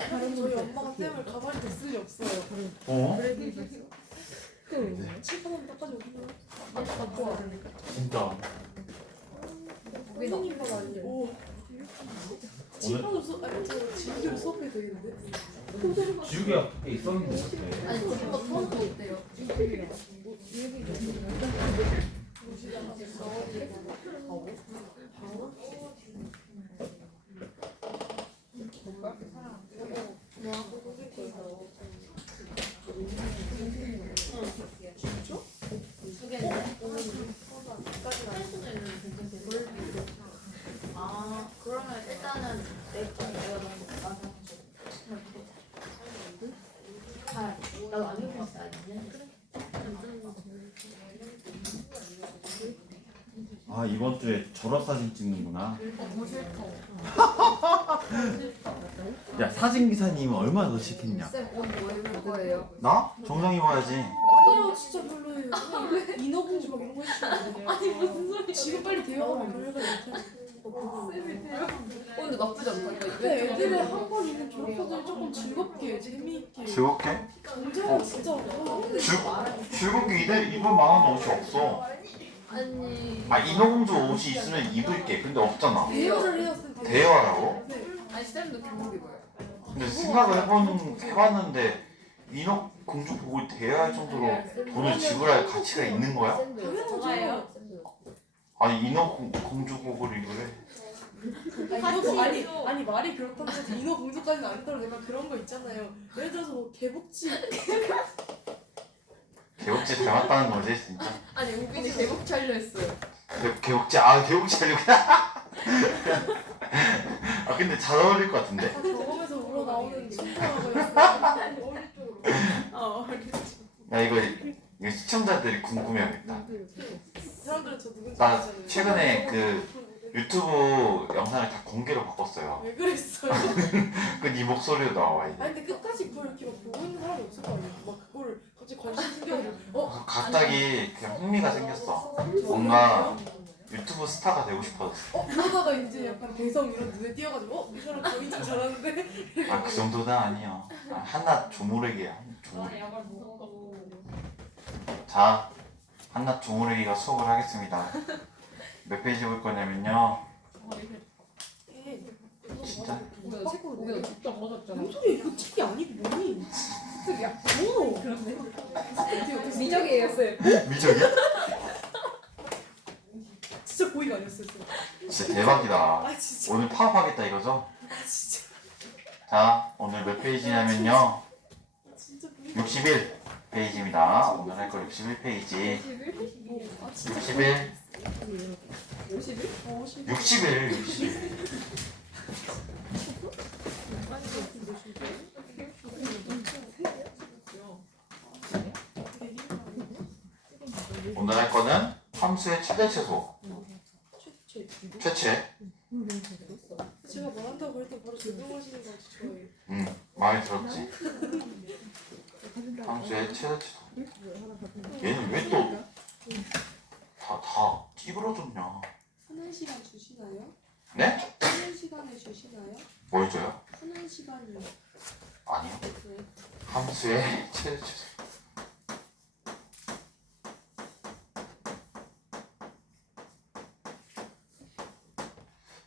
저희 엄마가 쌤을 가만히 됐을 리 없어요. 어? 칠판은 딱까지 오시면 진짜. 선생님 건 아니고 칠판으로 수업 아니 저 지우개로 수업해도 되겠는데? 지우개가 밖에 있었는데 어떡해. 아니 지금 거 처음도 어때요? 아 그러면 일단은 내가 너무 나도 안 읽고 있어야 돼. 아 이번 주에 졸업사진 찍는구나. 더 싫다. 야 사진 기사님은 얼마나 더 싫겠냐. 쌤 옷 뭐 입을 거예요? 나? 정장 입어야지. 아니요 진짜 별로예요. 그냥 인어공주 막 이런 거 해주시면 돼요. 아니 무슨 소리? 지금 빨리 대화하면 별로가 못해. 근데 나쁘지 않다. 근데 애들은 한 번 있는 졸업사진을 조금 즐겁게 재미있게. 즐겁게? 정장은 진짜 즐겁게 입을 만한 옷이 없어. 아니 아 인어공주 옷이 있으면 입을게. 근데 없잖아. 대화를 해야 쌤. 대화라고? 네. 아니 쌤도 교복 입어요. 근데 생각을 해봤는데 인어공주 보고 대화할 정도로 돈을 지불할 가치가 있는 거야? 당연하죠. 아니 인어공주복을 입으래. 아니 말이 그렇다고 해서 인어공주까지는 아니더라도 약간 그런 거 있잖아요. 예를 들어서 뭐 개복치 개복치 닮았다는 거지 진짜. 아니 우빈이 교복 차려 했어요. 개복치 하려고. 아 근데 잘 어울릴 것 같은데. 경험에서 우러나오는 친구라고요. 야 이거 시청자들이 궁금해하겠다. 사람들은 저 누군지 나 아잖아요. 최근에 그 유튜브 영상을 다 공개로 바꿨어요. 왜 그랬어요? 그 네 목소리도 나와 이제. 아니 근데 끝까지 그걸 이렇게 막 보고 있는 사람이 없을 거 아니에요. 막 그거를 갑자기 관심 생겨가지고 갑자기 그냥 흥미가 생겼어. 뭔가 유튜브 스타가 되고 싶어졌어. 그러다가 이제 약간 대성 이런 눈에 띄어가지고 이 사람 저 인증 잘하는데 아 그 정도는 아니요. 한낱 조모르기야. 조모르기. 자, 한낱 조모르기가 수업을 하겠습니다. 몇 페이지 볼 거냐면요. 진짜? 우빈 진짜 먹었잖아. 뭔 소리야? 이거 책이 아니고 뭐니? 책이야? 오! 미적이에요 쌤. 미적이야? 진짜 고의가 아니었어요. 쌤. 진짜 대박이다. 아 진짜. 오늘 파업하겠다 이거죠? 아 진짜. 자, 오늘 몇 페이지냐면요. 아, 진짜 고의가 61페이지입니다. 오늘 할 거 61페이지. 61. 60. 오늘 할 거는 함수의 최대 최소. 최체. 제가 뭐 한다고 그랬더니 바로 적용하시는 거 같아 저희. 마음에 들었지? 함수의 최대 최소. 얘는 왜 또 다 찌그러졌냐? 푸는 시간 주시나요? 네? 푸는 시간을 주시나요? 뭘 줘요? 푸는 시간이요. 아니요. 네. 함수의 최대 최소.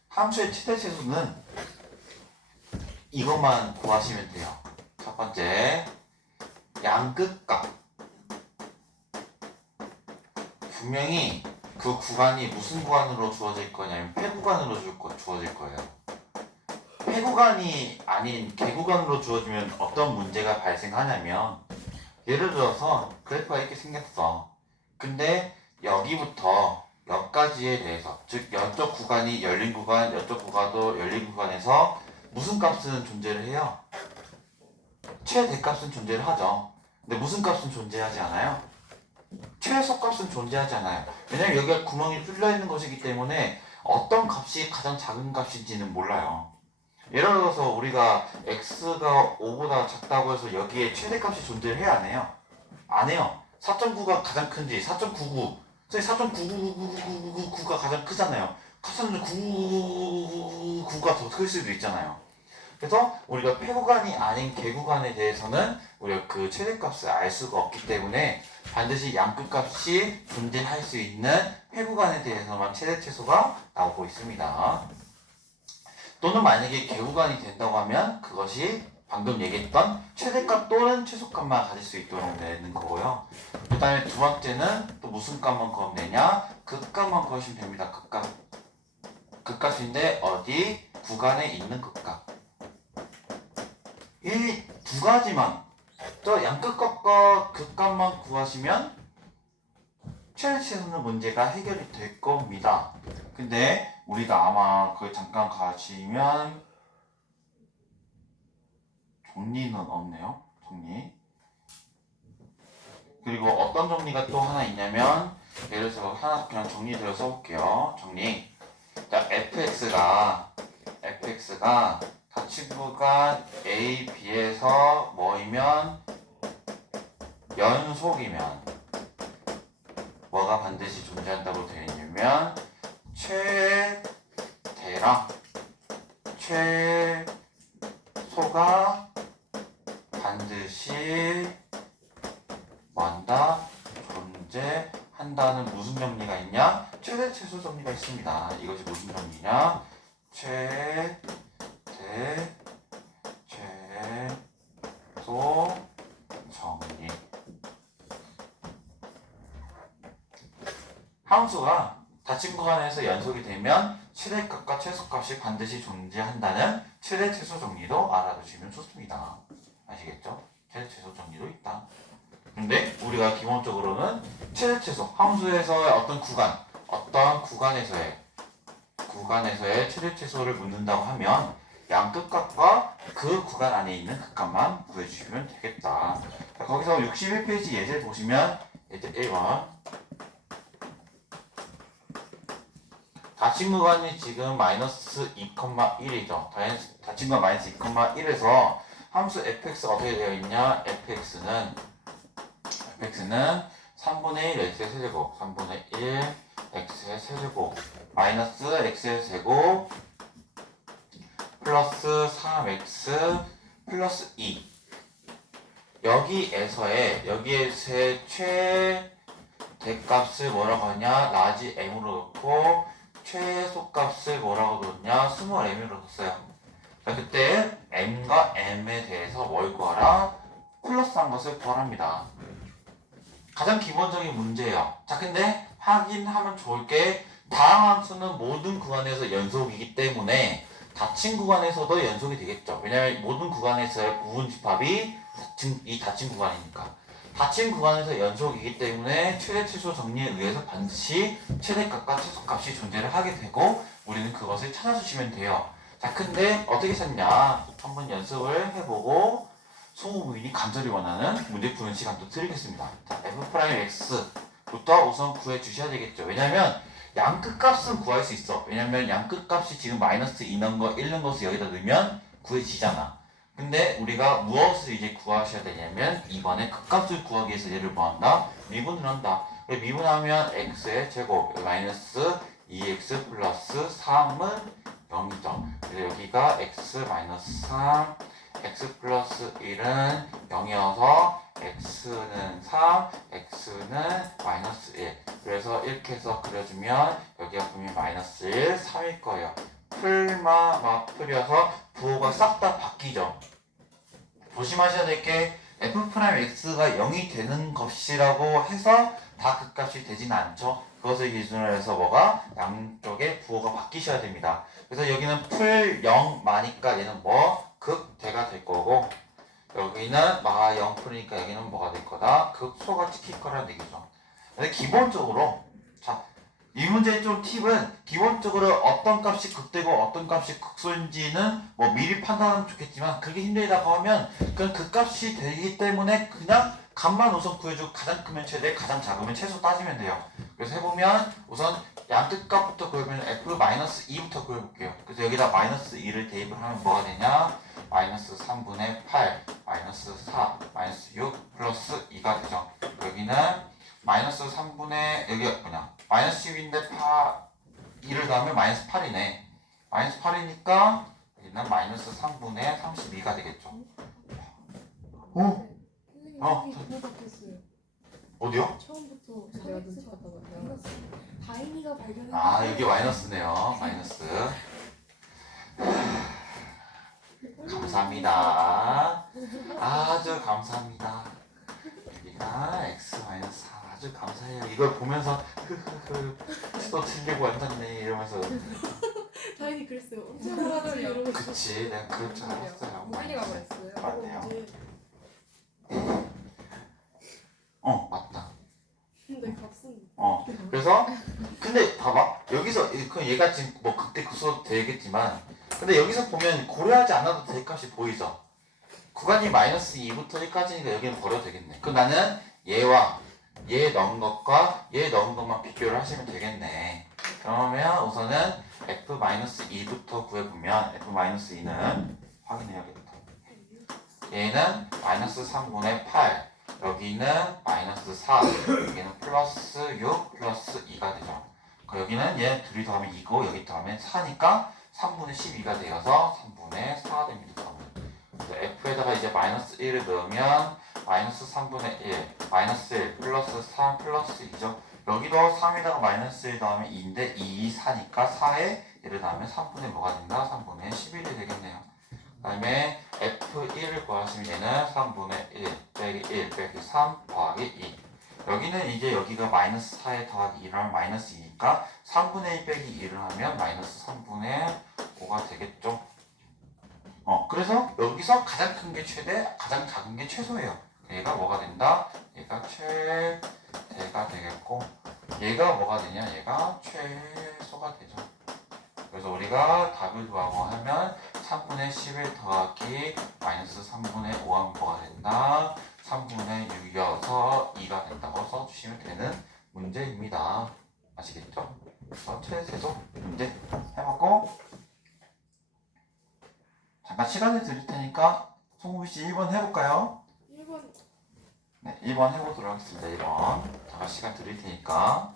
함수의 최대 최소는 이것만 구하시면 돼요. 첫 번째, 양끝값. 분명히 그 구간이 무슨 구간으로 주어질 거냐면 폐구간으로 주어질 거예요. 폐구간이 아닌 개구간으로 주어지면 어떤 문제가 발생하냐면, 예를 들어서 그래프가 이렇게 생겼어. 근데 여기부터 여기까지에 대해서, 즉 이쪽 구간이 열린 구간, 이쪽 구간도 열린 구간에서 무슨 값은 존재를 해요? 최대값은 존재를 하죠. 근데 무슨 값은 존재하지 않아요? 최소값은 존재하지 않아요. 왜냐면 여기가 구멍이 뚫려 있는 것이기 때문에 어떤 값이 가장 작은 값인지는 몰라요. 예를 들어서 우리가 x가 5보다 작다고 해서 여기에 최대값이 존재를 해야 안 해요? 안 해요. 4.9가 가장 큰지 4.99, 4.9999999가 가장 크잖아요. 4.999가 더 클 수도 있잖아요. 그래서 우리가 폐구간이 아닌 개구간에 대해서는 우리가 그 최대값을 알 수가 없기 때문에 반드시 양끝값이 존재할 수 있는 폐구간에 대해서만 최대 최소가 나오고 있습니다. 또는 만약에 개구간이 된다고 하면 그것이 방금 얘기했던 최대값 또는 최소값만 가질 수 있도록 내는 거고요. 그 다음에 두 번째는 또 무슨 값만 구하면 되냐? 극값만 구하시면 됩니다. 극값. 극값인데 어디? 구간에 있는 극값. 이 두 가지만 또 양끝값과 극값만 구하시면 최대 최소는 문제가 해결이 될 겁니다. 근데 우리가 아마 그걸 잠깐 가시면 정리는 없네요. 정리. 그리고 어떤 정리가 또 하나 있냐면 예를 들어서 하나 그냥 정리대로 써볼게요. 정리. 자, fx가 다친구가 a, b에서 뭐이면 연속이면 뭐가 반드시 존재한다고 되어 있냐면 최대랑 최소가 반드시 뭐한다? 존재한다는 무슨 정리가 있냐? 최대 최소 정리가 있습니다. 이것이 무슨 정리냐? 최대 최소 정리. 함수가 닫힌 구간에서 연속이 되면 최대값과 최소값이 반드시 존재한다는 최대 최소 정리도 알아두시면 좋습니다. 아시겠죠? 최대 최소 정리도 있다. 근데 우리가 기본적으로는 최대 최소 함수에서의 어떤 구간에서의 최대 최소를 묻는다고 하면 양끝값과 그 구간 안에 있는 극값만 구해주시면 되겠다. 자, 거기서 61페이지 예제 보시면 예제 1번 닫힌 구간이 지금 마이너스 2,1이죠. 닫힌 구간 마이너스 2,1에서 함수 fx가 어떻게 되어 있냐? fx는 3분의 1 x의 세제곱, 3분의 1 x의 세제곱, 마이너스 x의 세곱, 플러스 3x, 플러스 2. 여기에서의 최대값을 뭐라고 하냐? 라지 m으로 넣고, 최소값을 뭐라고 넣냐? 스몰 m으로 넣었어요. 자, 그때 m과 m에 대해서 뭘 구하라? 플러스한 것을 구하랍니다. 가장 기본적인 문제예요. 자, 근데 확인하면 좋을 게 다항 함수는 모든 구간에서 연속이기 때문에 닫힌 구간에서도 연속이 되겠죠. 왜냐하면 모든 구간에서의 부분 집합이 닫힌 구간이니까. 닫힌 구간에서 연속이기 때문에 최대 최소 정리에 의해서 반드시 최대값과 최소값이 존재를 하게 되고 우리는 그것을 찾아주시면 돼요. 자, 근데 어떻게 찾냐? 한번 연습을 해보고 소모부인이 간절히 원하는 문제 푸는 시간도 드리겠습니다. 자, f'x부터 우선 구해 주셔야 되겠죠. 왜냐면 양끝값은 구할 수 있어. 왜냐면 양끝값이 지금 마이너스 2는 거, 1는 것을 여기다 넣으면 구해지잖아. 근데 우리가 무엇을 이제 구하셔야 되냐면 이번에 극값을 구하기 위해서 얘를 뭐한다? 미분을 한다. 미분하면 x의 제곱 마이너스 2x 플러스 3은 0이죠. 그래서 여기가 x 마이너스 3 x 플러스 1은 0이어서 x는 3, x는 마이너스 1. 그래서 이렇게 해서 그려주면 여기가 분명히 마이너스 1, 3일 거예요. 풀려서 부호가 싹 다 바뀌죠. 조심하셔야 될 게 f'x가 0이 되는 것이라고 해서 다 극값이 되진 않죠. 그것을 기준으로 해서 뭐가 양쪽에 부호가 바뀌셔야 됩니다. 그래서 여기는 풀 0마니까 얘는 뭐? 극대가 될 거고 여기는 마 0풀이니까 여기는 뭐가 될 거다? 극소가 찍힐 거라는 얘기죠. 근데 기본적으로 자, 이 문제의 좀 팁은 기본적으로 어떤 값이 극대고 어떤 값이 극소인지는 뭐 미리 판단하면 좋겠지만 그게 힘들다고 하면 그건 극값이 되기 때문에 그냥 값만 우선 구해주고 가장 크면 최대, 가장 작으면 최소 따지면 돼요. 그래서 해보면 우선 양끝값부터 구해보면 f-2부터 구해볼게요. 그래서 여기다 마이너스 2를 대입을 하면 뭐가 되냐? 마이너스 3분의 8, 마이너스 4, 마이너스 6, 플러스 2가 되죠. 여기는 마이너스 3분의, 여기가 뭐냐? 마이너스 10인데 2를 더하면 마이너스 8이네. 마이너스 8이니까 여기는 마이너스 3분의 32가 되겠죠. 선생님 어, 여기 그거 바뀌었어요. 어디요? 처음부터 내가 눈치 3x가 봤다고 마이너스. 다인이가 발견한 아 여기 마이너스네요. 마이너스. 감사합니다. 아주 감사합니다. 여기가 x 마이너스 4 아주 감사해요. 이걸 보면서 또 틀리고 앉았네 이러면서 다인이 그랬어요. 언제 말하지 이러면서. 그치 내가 그럴 줄 알았어요. 우빈이가 그랬어요. 맞네요. 이제 맞다. 근데 값은 그래서 근데 봐봐 여기서 그 얘가 지금 뭐 그때 그 수업 되겠지만 근데 여기서 보면 고려하지 않아도 될 값이 보이죠. 구간이 마이너스 2부터 1까지니까 여기는 버려도 되겠네. 그럼 나는 얘와 얘 넣은 것과 얘 넣은 것만 비교를 하시면 되겠네. 그러면 우선은 f-2부터 구해보면 f-2는 확인해야겠다. 얘는 마이너스 3분의 8 여기는 마이너스 4 여기는 플러스 6 플러스 2가 되죠. 여기는 얘 둘이 더하면 2고 여기 더하면 4니까 3분의 12가 되어서 3분의 4가 됩니다. f에다가 이제 마이너스 1을 넣으면 마이너스 3분의 1 마이너스 1 플러스 3 플러스 2죠. 여기도 3에다가 마이너스 1 더하면 2인데 2, 4니까 4에 1을 더하면 3분의 뭐가 된다? 3분의 11이 되겠네요. 그 다음에 f1을 구하시면 얘는 3분의 1 빼기 1 빼기 3 더하기 2 여기는 이제 여기가 마이너스 4에 더하기 2라면 마이너스 2니까 3분의 1 빼기 2를 하면 마이너스 3분의 5가 되겠죠. 그래서 여기서 가장 큰 게 최대, 가장 작은 게 최소예요. 얘가 뭐가 된다? 얘가 최대가 되겠고 얘가 뭐가 되냐? 얘가 최소가 되죠. 그래서 우리가 답을 구하고 하면 3분의 11 더하기 마이너스 3분의 5하면 뭐가 된다? 3분의 6이어서 2가 된다고 써주시면 되는 문제입니다. 아시겠죠? 그래서 최대소 문제 해봤고 잠깐 시간을 드릴 테니까 송구비씨 1번 해볼까요? 1번 네, 1번 해보도록 하겠습니다. 1번 잠깐 시간 드릴 테니까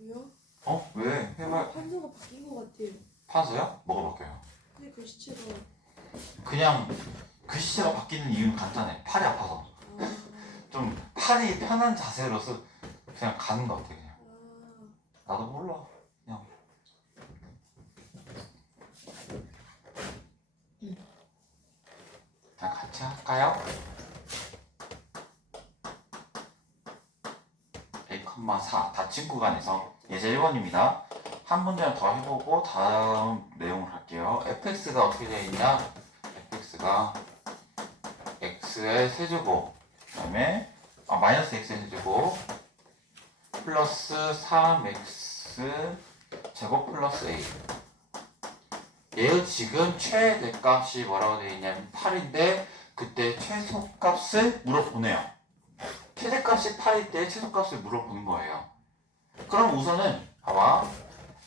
왜요? 왜? 해봐. 판서가 바뀐 것 같아요. 판서요? 뭐가 바뀌어요? 근데 글씨체가 그냥 글씨체가 바뀌는 이유는 간단해. 팔이 아파서. 좀 팔이 편한 자세로서 그냥 가는 것 같아 그냥. 나도 몰라. 그냥. 자 같이 할까요? 1,4 닫힌 구간에서 예제 1번입니다. 한 문제는 더 해보고 다음 내용을 할게요. fx가 어떻게 되어 있냐? fx가 x의 세제곱 그 다음에 마이너스 x의 세제곱 플러스 3x 제곱 플러스 a 얘의 지금 최대값이 뭐라고 되어 있냐면 8인데 그때 최소값을 물어보네요. 최대값이 8일 때 최소값을 물어보는 거예요. 그럼 우선은 봐봐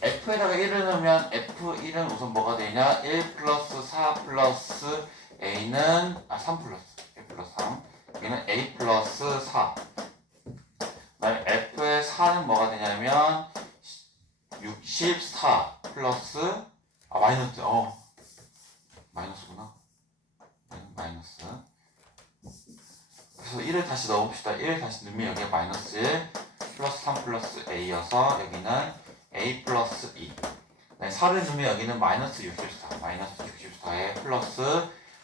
f에다가 1을 넣으면 f1은 우선 뭐가 되냐 1 플러스 4 플러스 a는 3 플러스 1 플러스 3 여기는 a 플러스 4 그다음에 f의 4는 뭐가 되냐면 64 플러스 마이너스 마이너스구나 마이너스 그래서 1을 다시 넣어봅시다. 1을 다시 넣으면 여기가 마이너스 1 플러스 3 플러스 a여서 여기는 a 플러스 2 4를 넣으면 여기는 마이너스 64 마이너스 64에 플러스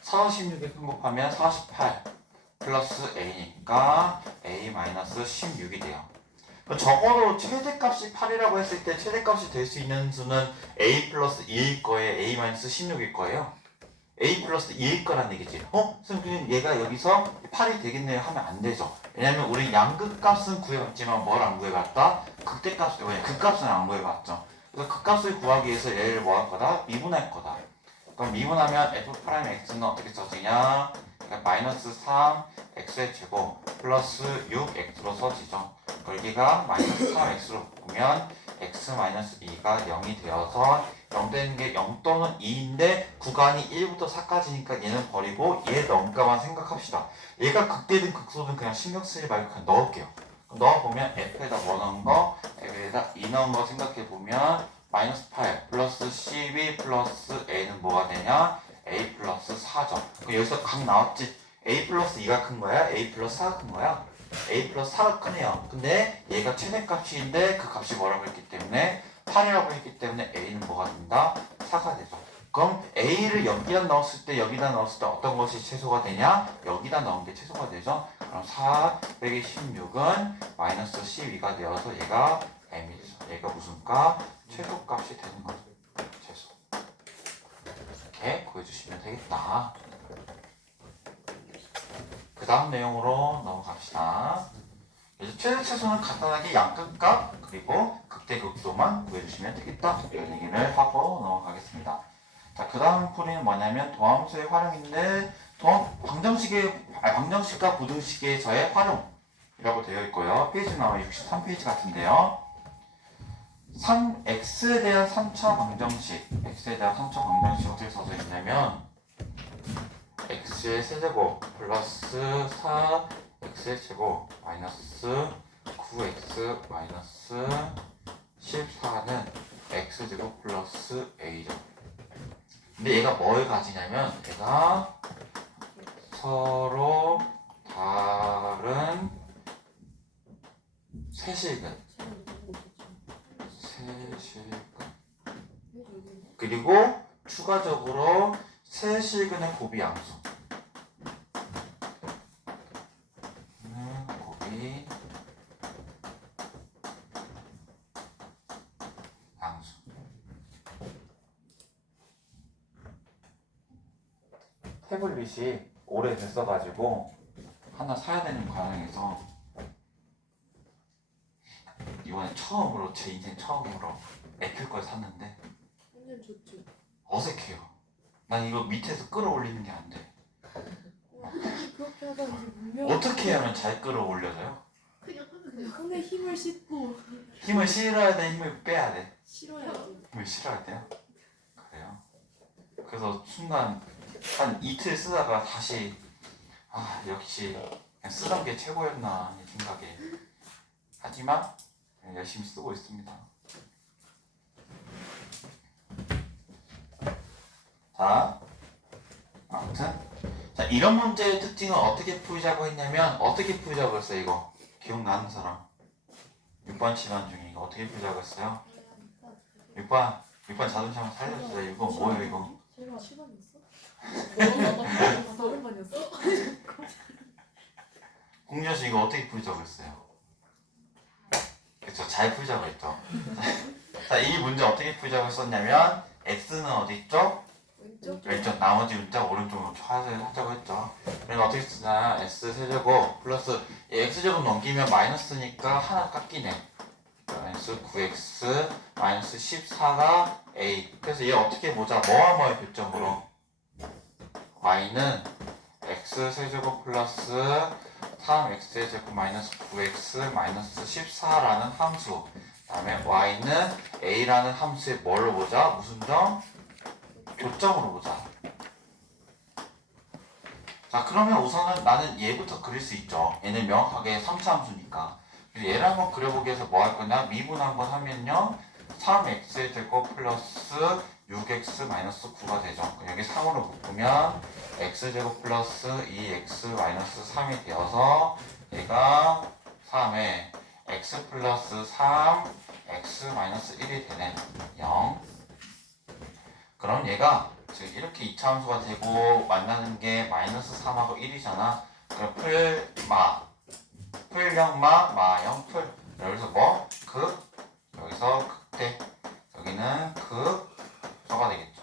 46에 편곱하면 48 플러스 a니까 a 마이너스 16이 돼요. 적어도 최대값이 8이라고 했을 때 최대값이 될 수 있는 수는 a 플러스 2일 거예요. a 마이너스 16일 거예요. a 플러스 2일 거란 얘기지. 선생님 얘가 여기서 8이 되겠네요 하면 안 되죠. 왜냐면 우리 양극값은 구해봤지만 뭘 안 구해봤다? 극대값, 극값은 안 구해봤죠. 그래서 극값을 구하기 위해서 얘를 뭐 할 거다? 미분할 거다. 그럼 미분하면 f'x는 어떻게 써지냐? 그러니까 마이너스 3 x의 제곱 플러스 6x로 써지죠. 여기가 마이너스 3x로 보면 x 마이너스 2가 0이 되어서 0 되는 게 0 또는 2인데 구간이 1부터 4까지니까 얘는 버리고 얘 넘가만 생각합시다. 얘가 극대든 극소든 그냥 신경 쓰지 말고 그냥 넣을게요. 넣어보면 f에다 뭐 넣은 거, f에다 2 넣은 거 생각해보면 마이너스 8 플러스 12 플러스 a는 뭐가 되냐? a 플러스 4죠. 여기서 각 나왔지? a 플러스 2가 큰 거야? a 플러스 4가 큰 거야? a 플러스 4가 크네요. 근데 얘가 최대값인데 그 값이 뭐라고 했기 때문에 8이라고 했기 때문에 a는 뭐가 된다? 4가 되죠. 그럼 a를 여기다 넣었을 때 여기다 넣었을 때 어떤 것이 최소가 되냐? 여기다 넣은 게 최소가 되죠. 그럼 4 빼기 16은 마이너스 12가 되어서 얘가 m이죠. 얘가 무슨 값? 최소값이 되는 거죠. 최소. 이렇게 구해주시면 되겠다. 그 다음 내용으로 넘어갑시다. 이제 최대 최소는 간단하게 양끝값 그리고 극대 극소만 구해주시면 되겠다. 이런 얘기를 하고 넘어가겠습니다. 자, 그 다음 풀이는 뭐냐면 도함수의 활용인데 방정식과 부등식에서의 활용이라고 되어 있고요. 페이지는 아마 63페이지 같은데요. 3x에 대한 3차 방정식 x에 대한 3차 방정식 어떻게 써져 있냐면 x의 세제곱 플러스 4x의 제곱 마이너스 9x 마이너스 14는 x제곱 플러스 a죠. 근데 얘가 뭘 가지냐면 얘가 서로 다른 세실근 그리고 추가적으로 세실근의 곱이 양수 곱이 양수 태블릿이 오래됐어가지고 하나 사야 되는 과정에서 이번에 처음으로 제 인생 처음으로 애플 걸 샀는데 완전 좋죠. 어색해요. 난 이거 밑에서 끌어올리는 게 안 돼. 그렇게 하다 이제 분명 어떻게 하면 잘 끌어올려져요? 손에 힘을 싣고 힘을 실어야 돼, 힘을 빼야 돼. 실어야지. 힘을 실어야 돼요? 그래요? 그래서 순간 한 이틀 쓰다가 다시 역시 그냥 쓰던 게 최고였나 이 생각에 하지만 열심히 쓰고 있습니다. 자, 아무튼 자 이런 문제의 특징은 어떻게 풀자고 했냐면 어떻게 풀자고 했어요 이거 기억나는 사람 6번 7번 중에 이거 어떻게 풀자고 했어요? 6번 자존심 한번 살려주세요. 이거 뭐예요 이거? 7번이었어? 다른 반이었어? 공주씨 이거 어떻게 풀자고 했어요? 그쵸 잘 풀자고 했죠. 자 이 문제 어떻게 풀자고 했었냐면 x는 어디 있죠? 왼쪽? 왼쪽 나머지 문자 오른쪽으로 하자고 했죠. 그래서 어떻게 쓰냐 s 세제곱 플러스 x제곱 넘기면 마이너스니까 하나 깎이네. 마이너스 9x 마이너스 14가 a. 그래서 얘 어떻게 보자 뭐와 뭐의 교점으로 y는 x 세제곱 플러스 3x의 제곱 마이너스 9x 마이너스 14라는 함수 그 다음에 y는 a라는 함수의 뭘로 보자? 무슨 점? 교점으로 보자. 자 그러면 우선은 나는 얘부터 그릴 수 있죠. 얘는 명확하게 3차 함수니까. 얘를 한번 그려보기 위해서 뭐 할 거냐? 미분 한번 하면요 3x의 제곱 플러스 6x 마이너스 9가 되죠. 여기 3으로 묶으면 x제곱 플러스 2x 마이너스 3이 되어서 얘가 3에 x 플러스 3 x 마이너스 1이 되네. 0. 그럼 얘가 지금 이렇게 2차 함수가 되고 만나는 게 마이너스 3하고 1이잖아. 그럼 풀영마 마영 풀 여기서 뭐? 여기서 극대 여기는 저가 되겠죠.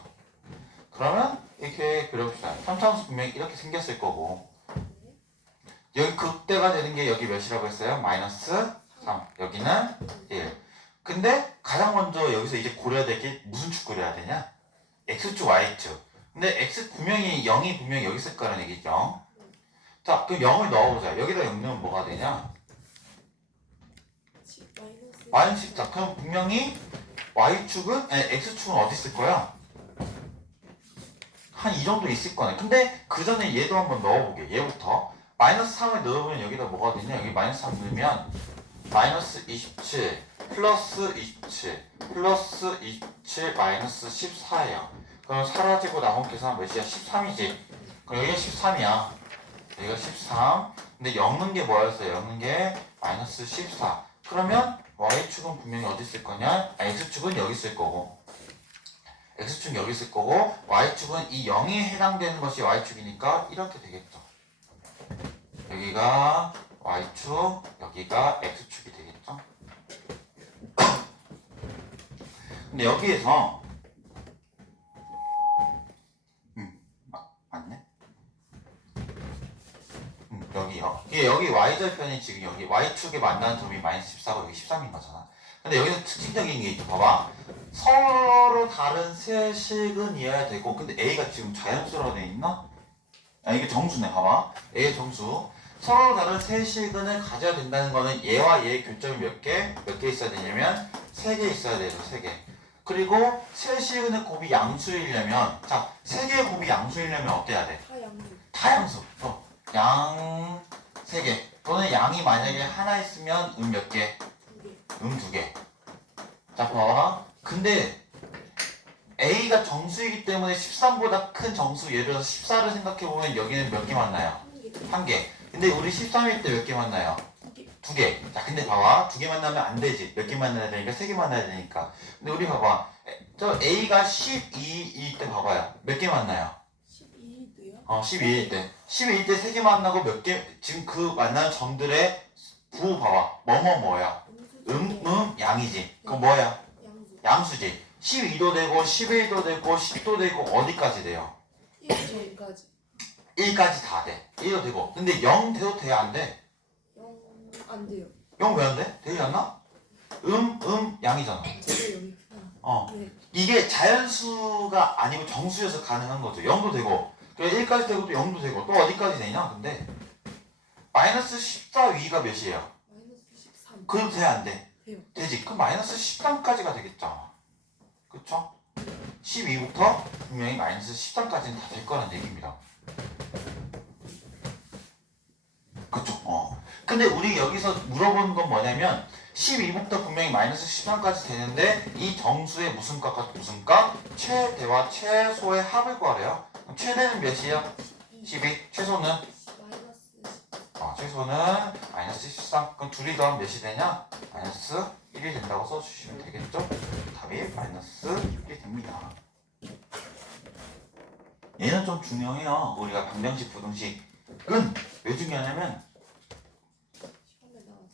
그러면 이렇게 그려봅시다. 3차 함수 분명히 이렇게 생겼을 거고 여기 극대가 되는 게 여기 몇이라고 했어요? 마이너스 3 여기는 1. 근데 가장 먼저 여기서 이제 고려해야 될 게 무슨 축 고려해야 되냐? x축 y축. 근데 x 분명히 0이 분명히 여기 있을 거라는 얘기죠. 자 그럼 0을 넣어보자. 여기다 0 넣으면 뭐가 되냐? 마이너스 14. 그럼 분명히 x축은 어디 있을 거야? 한 이 정도 있을 거네. 근데 그 전에 얘도 한번 넣어보게. 얘부터 마이너스 3을 넣어보면 여기다 뭐가 되냐? 여기 마이너스 3 넣으면 마이너스 27 플러스 27 플러스 27 마이너스 14예요. 그럼 사라지고 남은 계산 몇이야? 13이지. 그럼 여기가 13이야. 여기가 13. 근데 엮는 게 뭐였어요? 엮는 게 마이너스 14. 그러면 y축은 분명히 어디 있을 거냐? x축은 여기 있을 거고 x축은 여기 있을 거고 y축은 이 0이 해당되는 것이 y축이니까 이렇게 되겠죠. 여기가 y축, 여기가 x축이 되겠죠. 근데 여기에서 맞네. 여기요. 여기 y절편이 지금 여기 y축에 만나는 점이 마이너스 14고 여기 13인 거잖아. 근데 여기서 특징적인 게 있죠. 봐봐. 서로 다른 세 식은이어야 되고 근데 a가 지금 자연수로 돼 있나? 아 이게 정수네. 봐봐. a의 정수. 서로 다른 세 식은을 가져야 된다는 거는 얘와 얘의 교점이 몇 개 있어야 되냐면 3개 있어야 돼요. 3개. 그리고 세 식은의 곱이 양수이려면 자, 3개의 곱이 양수이려면 어때야 돼? 다양수. 양 3개 또는 양이 만약에 하나 있으면 몇 개? 2개. 자 봐봐. 근데 A가 정수이기 때문에 13보다 큰 정수 예를 들어서 14를 생각해보면 여기는 몇 개 만나요? 1개. 근데 우리 13일 때 몇 개 만나요? 2개. 자 근데 봐봐. 2개 만나면 안 되지. 몇 개 만나야 되니까 3개 만나야 되니까. 근데 우리 봐봐. 저 A가 12일 때 봐봐요. 몇 개 만나요? 12일도요? 12일 때. 12일 때 3개 만나고 몇 개, 지금 그 만나는 점들의 부 봐봐. 뭐야? 양이지. 그거 뭐야? 양수지. 12도 되고, 11도 되고, 10도 되고, 어디까지 돼요? 1절까지 1까지 다 돼. 1도 되고. 근데 0 돼도 돼? 안 돼? 0 안 돼요. 0 왜 안 돼? 되지 않나? 양이잖아. 제가 여기 네. 이게 자연수가 아니고 정수여서 가능한 거죠. 0도 되고, 1까지 되고 또 0도 되고, 또 어디까지 되냐? 근데, 마이너스 14 위가 몇이에요? 마이너스 13. 그래도 돼? 안 돼? 돼요. 되지. 그럼 마이너스 13까지가 되겠죠. 그쵸? 12부터 분명히 마이너스 13까지는 다 될 거라는 얘기입니다. 그쵸? 근데 우리 여기서 물어보는 건 뭐냐면 12부터 분명히 마이너스 13까지 되는데 이 정수의 무슨 값과 무슨 값? 최대와 최소의 합을 구하래요. 그럼 최대는 몇이야? 12. 최소는? 마이너스 최소는 마이너스 13. 그럼 둘이 더하면 몇이 되냐? 마이너스 1이 된다고 써주시면 되겠죠? 답이 마이너스 1이 됩니다. 얘는 좀 중요해요. 우리가 방정식, 부등식은 왜 중요하냐면 시험에 나왔어.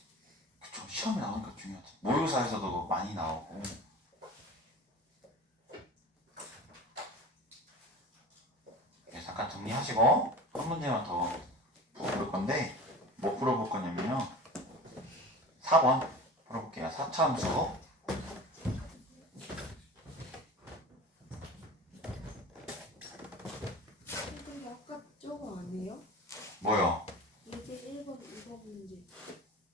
그쵸, 시험에 나오니까 중요하지. 모의고사에서도 많이 나오고. 네, 잠깐 정리하시고 한 문제만 더 풀어볼 건데 뭐 풀어볼 거냐면요. 4번 풀어볼게요. 4차함수. 근데 아까 저거 아니에요? 뭐요? 예제 1번, 2번 문제.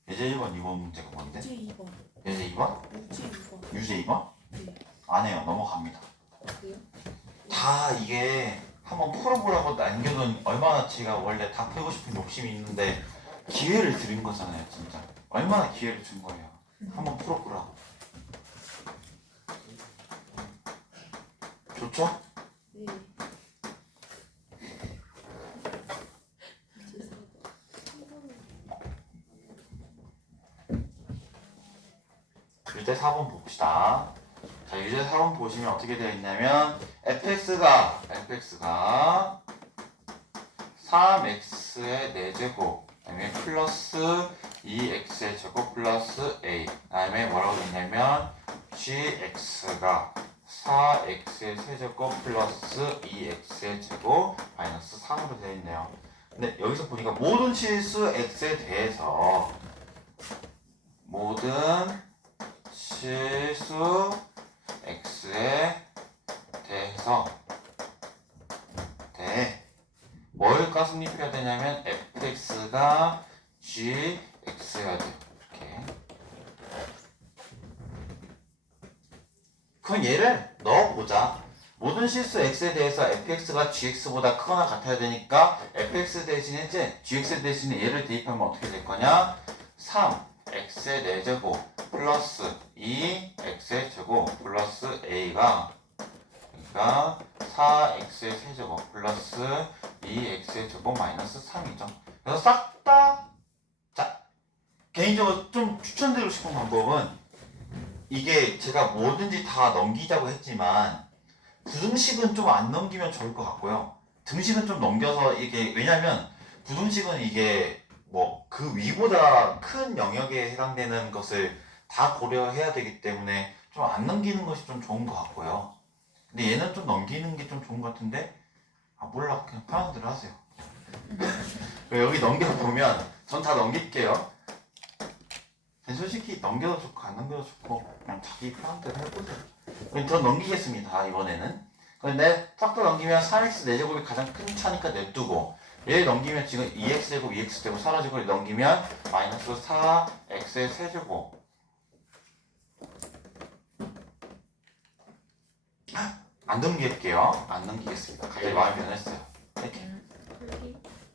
예제 1번, 2번 문제가 뭔데? 유제 2번. 예제 2번? 유제 2번. 유제 2번? 네. 안 해요. 넘어갑니다. 그래요? 다 이게 한번 풀어보라고 남겨둔 얼마나 제가 원래 다 풀고 싶은 욕심이 있는데 기회를 드린 거잖아요. 진짜. 얼마나 기회를 준 거예요. 한번 풀어보라고. 좋죠? 네. 제 4번. 유제 4번 봅시다. 자, 유제 4번 보시면 어떻게 되어 있냐면 fx가 3x의 4제곱 그다음에 플러스 2x의 제곱 플러스 a 그다음에 뭐라고 되냐면 gx가 4x의 세제곱 플러스 2x의 제곱 마이너스 3으로 되어 있네요. 근데 여기서 보니까 모든 실수 x에 대해서 모든 실수 x에 대해서 뭘까 성립해야 되냐면 fx가 gx여야 돼요. 이렇게. 그럼 얘를 넣어보자. 모든 실수 x에 대해서 fx가 gx보다 크거나 같아야 되니까 fx 대신에 이제 gx 대신에 얘를 대입하면 어떻게 될 거냐? 3 x의 4제곱 플러스 2x의 제곱 플러스 a가 그러니까 4x의 세제곱 플러스 2x의 제곱 마이너스 3이죠. 그래서 싹 다 자, 개인적으로 좀 추천드리고 싶은 방법은 이게 제가 뭐든지 다 넘기자고 했지만 부등식은 좀 안 넘기면 좋을 것 같고요. 등식은 좀 넘겨서 이게 왜냐면 부등식은 이게 뭐 그 위보다 큰 영역에 해당되는 것을 다 고려해야 되기 때문에 좀 안 넘기는 것이 좀 좋은 것 같고요. 근데 얘는 좀 넘기는 게 좀 좋은 것 같은데 아 몰라 그냥 편한 대로 하세요. 여기 넘겨보면 전 다 넘길게요. 솔직히 넘겨도 좋고 안 넘겨도 좋고 그냥 자기 편한 대로 해보세요. 그럼 더 넘기겠습니다 이번에는. 근데 싹 다 넘기면 3x 4제곱이 가장 큰 차니까 냅두고 얘를 넘기면 지금 2x제곱 2x제곱 사라지고 넘기면 마이너스 4x의 세제곱 안 넘길게요. 안 넘기겠습니다. 갑자기 마음이 변했어요. 이렇게.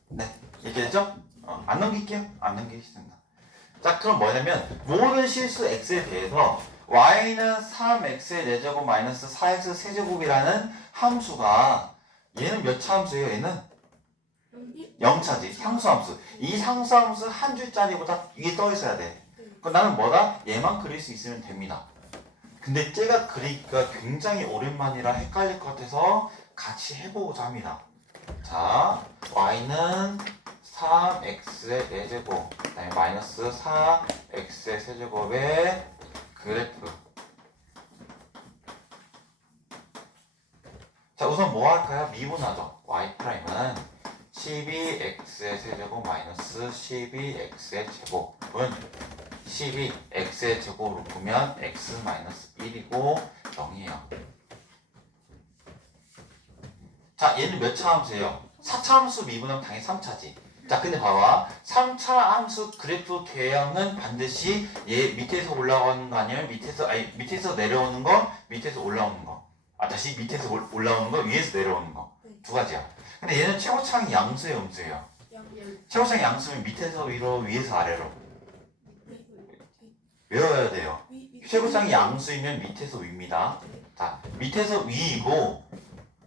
네, 이렇게 되죠? 안 넘길게요. 안 넘기겠습니다. 자, 그럼 뭐냐면 모든 실수 x에 대해서 y는 3x의 4제곱 마이너스 4x 세제곱이라는 함수가 얘는 몇 차 함수예요? 얘는 0차지. 상수함수. 이 상수함수 한 줄짜리보다 위에 떠 있어야 돼. 그럼 나는 뭐다? 얘만 그릴 수 있으면 됩니다. 근데 쟤가 그리기가 굉장히 오랜만이라 헷갈릴 것 같아서 같이 해보고자 합니다. 자, y는 3x의 4제곱 그다음에 마이너스 4x의 세제곱의 그래프. 자, 우선 뭐 할까요? 미분하죠. y'은 12x의 세제곱 마이너스 12x의 제곱은 12x의 제곱으로 보면 x 마이너스 1이고 0이에요. 자, 얘는 몇 차 함수예요? 4차 함수 미분하면 당연히 3차지. 자, 근데 봐봐. 3차 함수 그래프 개형은 반드시 얘 밑에서 올라오는 거 아니면 밑에서 내려오는 거, 밑에서 올라오는 거. 다시 밑에서 올라오는 거, 위에서 내려오는 거. 두 가지야. 근데 얘는 최고차항이 양수예요, 음수예요? 최고차항이 양수면 밑에서 위로, 위에서 아래로. 외워야 돼요. 최고차항이 양수이면 밑에서 위입니다. 자, 밑에서 위이고,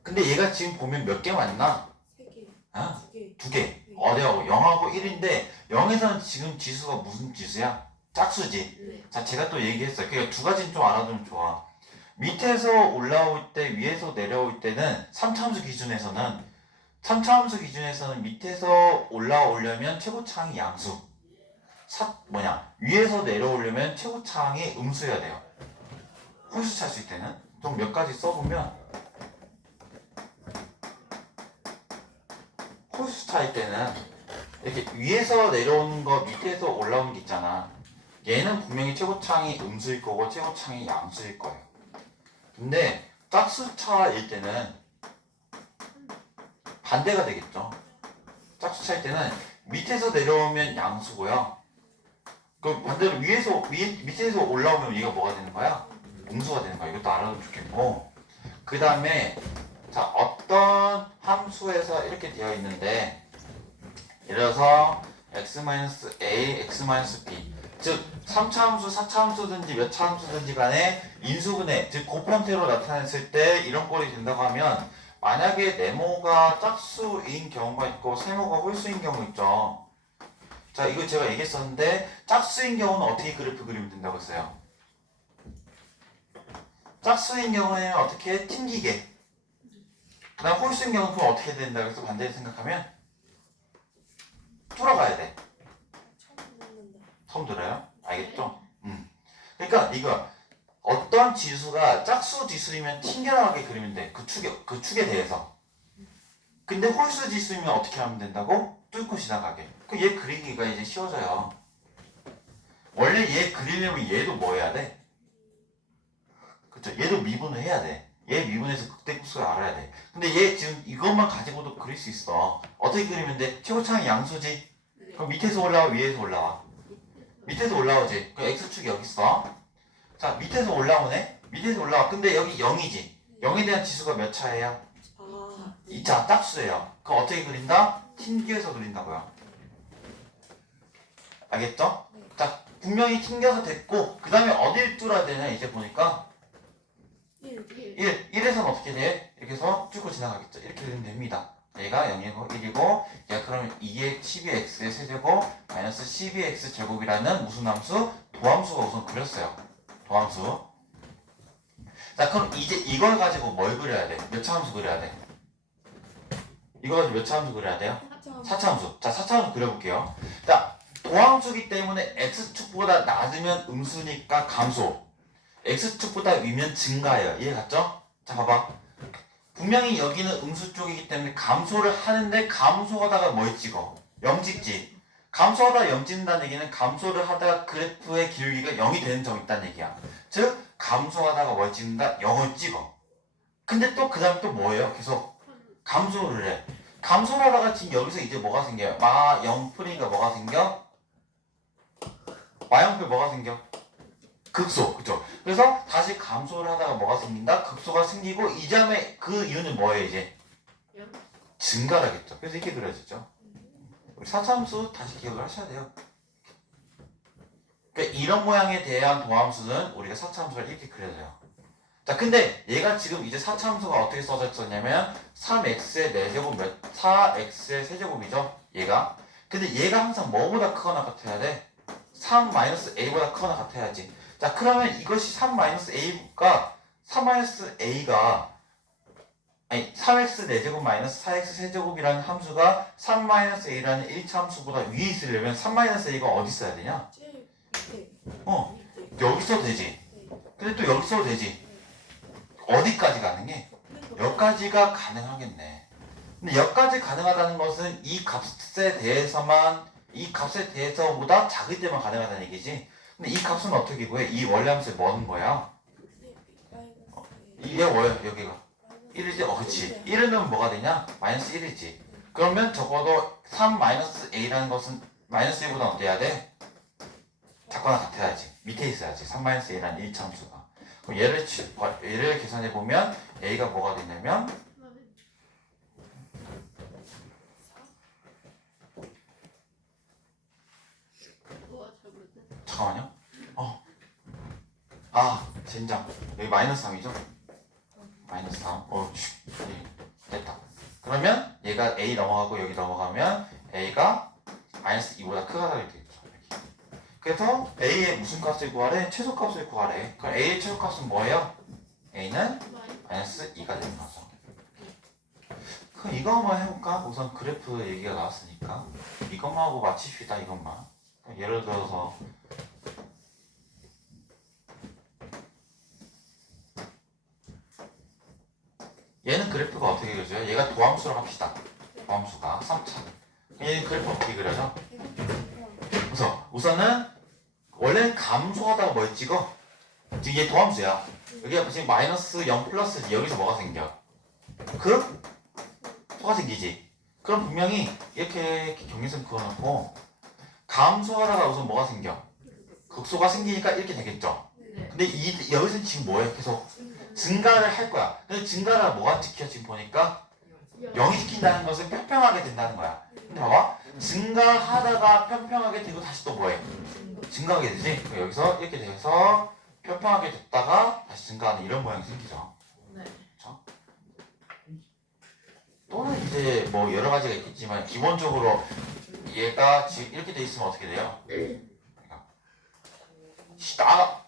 근데 얘가 지금 보면 몇 개 맞나? 3개. 아, 2개. 2개. 어디하고 0하고 1인데 0에서는 지금 지수가 무슨 지수야? 짝수지. 네. 자, 제가 또 얘기했어요. 그러니까 두 가지는 좀 알아두면 좋아. 밑에서 올라올 때, 위에서 내려올 때는 3차함수 기준에서는 밑에서 올라오려면 최고차항이 양수. 위에서 내려오려면 최고차항이 음수여야 돼요. 홀수 찾을 때는 좀 몇 가지 써보면 홀수 차일 때는 이렇게 위에서 내려오는 거 밑에서 올라오는 게 있잖아. 얘는 분명히 최고차항이 음수일 거고 최고차항이 양수일 거예요. 근데 짝수차일 때는 반대가 되겠죠. 짝수차일 때는 밑에서 내려오면 양수고요. 그 반대로 밑에서 올라오면 얘가 뭐가 되는 거야? 음수가 되는 거야. 이것도 알아두면 좋겠고. 그 다음에 자, 어떤 함수에서 이렇게 되어 있는데 예를 들어서 x-a, x-b 즉 3차 함수, 4차 함수든지 몇 차 함수든지 간에 인수분해 즉 곱편태로 나타냈을 때 이런 꼴이 된다고 하면 만약에 네모가 짝수인 경우가 있고 세모가 홀수인 경우 있죠. 자, 이거 제가 얘기했었는데 짝수인 경우는 어떻게 그래프 그리면 된다고 했어요? 짝수인 경우에는 어떻게 튕기게. 그 다음 홀수인 경우는 그럼 어떻게 된다고 해서 반대로 생각하면 뚫어가야 돼. 처음 들어요? 알겠죠? 그러니까 이거 어떤 지수가 짝수 지수이면 튕겨나가게 그리면 돼. 그 축에 대해서. 근데 홀수 지수이면 어떻게 하면 된다고? 뚫고 지나가게. 그럼 얘 그리기가 이제 쉬워져요. 원래 얘 그리려면 얘도 뭐 해야 돼? 그쵸? 얘도 미분을 해야 돼. 얘 미분해서 극대급수를 알아야 돼. 근데 얘 지금 이것만 가지고도 그릴 수 있어. 어떻게 그리면 돼? 최고차항이 양수지? 그럼 밑에서 올라와, 위에서 올라와? 밑에서 올라오지. 그럼 x축이 여기 있어. 자, 밑에서 올라오네? 밑에서 올라와. 근데 여기 0이지. 0에 대한 지수가 몇 차예요? 2차, 짝수예요. 그럼 어떻게 그린다? 튕겨서 그린다고요. 알겠죠? 자, 분명히 튕겨서 됐고 그 다음에 어딜 뚫어야 되냐 이제 보니까 1. 1에서는 어떻게 돼? 이렇게 해서 쭉 지나가겠죠. 이렇게 되면 됩니다. 얘가 0이고 1이고 얘가 그러면 2의 12x의 세제곱 마이너스 12x 제곱이라는 무슨 함수? 도함수가 우선 그렸어요. 도함수. 자 그럼 이제 이걸 가지고 뭘 그려야 돼? 몇 차 함수 그려야 돼? 이거 가지고 몇 차 함수 그려야 돼요? 4차 함수. 자 4차 함수 그려볼게요. 자 도함수기 때문에 x축보다 낮으면 음수니까 감소, x축보다 위면 증가예요. 이해 갔죠? 자 봐봐. 분명히 여기는 음수 쪽이기 때문에 감소를 하는데 감소하다가 뭘 찍어? 0 찍지. 감소하다가 0 찍는다는 얘기는 감소를 하다가 그래프의 길이가 0이 되는 점이 있다는 얘기야. 즉 감소하다가 뭘 찍는다? 0을 찍어. 근데 또 그 다음에 또 뭐예요? 계속 감소를 해. 감소를 하다가 지금 여기서 이제 뭐가 생겨요? 마0풀이니까 뭐가 생겨? 마영풀 뭐가 생겨? 극소, 그죠? 그래서 다시 감소를 하다가 뭐가 생긴다? 극소가 생기고 이 점의 그 이유는 뭐예요 이제? 증가라겠죠. 그래서 이렇게 그려지죠. 우리 4차 함수 다시 기억을 하셔야 돼요. 그러니까 이런 모양에 대한 도함수는 우리가 4차 함수를 이렇게 그려져요. 자, 근데 얘가 지금 이제 4차 함수가 어떻게 써졌냐면 3x의 4제곱 4x의 세제곱이죠. 얘가. 근데 얘가 항상 뭐보다 크거나 같아야 돼? 3-a보다 크거나 같아야지. 자 그러면 이것이 3-a가 3-a가 3x 4제곱 마이너스 4x 세제곱이라는 함수가 3-a라는 1차 함수보다 위에 있으려면 3-a가 어디 있어야 되냐? 제일 밑에. 여기 써도 되지. 근데 또 여기 써도 되지. 어디까지 가능해? 여기까지가 가능하겠네. 근데 여기까지 가능하다는 것은 이 값에 대해서보다 작을 때만 가능하다는 얘기지. 근데 이 값은 어떻게 구해? 이 원래 함수에 뭐는 거야? 이게 뭐야? 여기가 1이지? 그렇지. 1은 넣으면 뭐가 되냐? 마이너스 1이지. 그러면 적어도 3-a라는 것은 마이너스 1보다 어때야 돼? 작거나 같아야지. 밑에 있어야지. 3-a라는 1차 함수가. 그럼 얘를 계산해보면 a가 뭐가 되냐면 잠깐만요. 젠장. 여기 마이너스 3이죠? 마이너스 3. 됐다. 그러면 얘가 a 넘어가고 여기 넘어가면 a가 마이너스 2보다 크다 되겠죠. 그래서 a의 무슨 값을 구하래? 최소값을 구하래. 그럼 a의 최소값은 뭐예요? a는 마이너스 2가 되는 거죠. 그럼 이거 한번 해볼까? 우선 그래프 얘기가 나왔으니까 이것만 하고 마칩시다. 이것만. 예를 들어서 얘는 그래프가 어떻게 그려져요? 얘가 도함수로 합시다. 도함수가 3차. 얘는 그래프 어떻게 그려져? 그래서 우선은 원래 감소하다가 뭘 찍어? 지금 얘 도함수야. 여기가 지금 마이너스 0 플러스지. 여기서 뭐가 생겨? 소가 생기지. 그럼 분명히 이렇게 경계선 그어놓고 감소하다가 우선 뭐가 생겨? 극소가 생기니까 이렇게 되겠죠. 근데 여기서 지금 뭐해? 계속 증가를 할 거야. 근데 증가를 뭐가 찍혀? 지금 보니까 0이 찍힌다는 것은 평평하게 된다는 거야. 근데 봐봐. 증가하다가 평평하게 되고 다시 또 뭐해? 증가하게 되지. 여기서 이렇게 돼서 평평하게 됐다가 다시 증가하는 이런 모양이 생기죠. 그렇죠? 또는 이제 뭐 여러 가지가 있겠지만 기본적으로 얘가 지금 이렇게 돼 있으면 어떻게 돼요? 나가.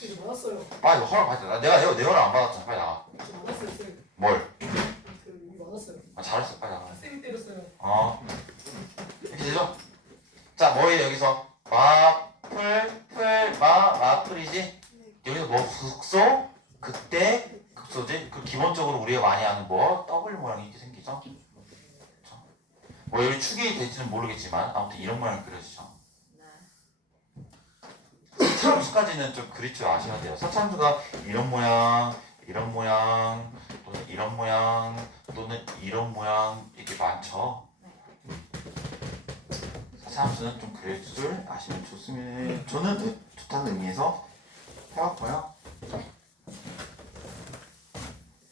이제 받았어요. 이거 허락 받자. 내가 내 허락 안 받았잖아. 빨리 나가. 저 받았어요, 쌤. 뭘? 이거 받았어요. 잘했어. 빨리 나가. 쌤이 때렸어요. 이렇게 되죠? 자, 뭐예요 여기서? 마풀이지? 여기서 뭐 극소? 극대? 극소지? 그 기본적으로 우리가 많이 아는 뭐 더블 모양이 이렇게 생기죠? 그렇죠? 뭐 여기 축이 될지는 모르겠지만 아무튼 이런 모양이 그려지죠. 사차함수까지는 좀 그릴 줄 아셔야 돼요. 사차함수가 이런 모양, 이런 모양, 또는 이런 모양, 또는 이런 모양 이렇게 많죠. 사차함수는 좀 그릴 줄 아시면 좋습니다. 저는 좋다는 의미에서 해왔고요.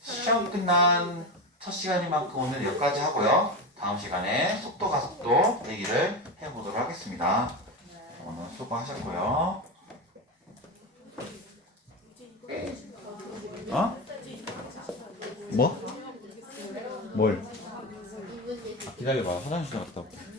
시험 끝난 첫 시간인 만큼 오늘 여기까지 하고요. 다음 시간에 속도 가속도 얘기를 해보도록 하겠습니다. 오늘 수고하셨고요. 어? 뭐? 뭘? 기다려봐. 화장실 갔다 올게.